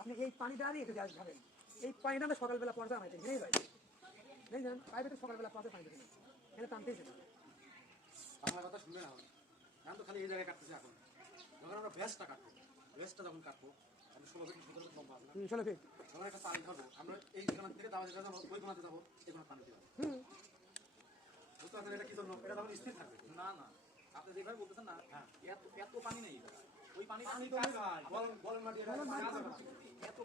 আপনি এই পানিটা দিয়ে একটু গ্যাস খাবেন, এই পানিটা আমরা সকালবেলা পর্যন্ত আমাদের নেই ভাই, নেই জানেন প্রাইভেটে সকালবেলা পর্যন্ত পানি দেবেন, এটা টানতেই সেটা আমার কথা শুনবে না, এখন তো খালি এই জায়গায় কাটতেছে। এখন যখন আমরা ভেস্টটা কাটবো, ভেস্টটা যখন কাটবো আমি 16 ফিট 17 ফিট লম্বা আছে, 16 ফিট যখন একটা পানি খাবো আমরা এই কোণা থেকে দাওয়া যেটা যাবো ওই কোণাতে যাবো, এই কোণা পানি যাবো। বুঝতে পারছেন এটা কি জন্য? এটা তখন স্থির থাকবে। না না, আপনি যেভাবে বলতেছেন না, হ্যাঁ এত এত পানি নেই, ওই পানি পানি তো নেই ভাই, বলেন মাটি বলেন মাটি। এত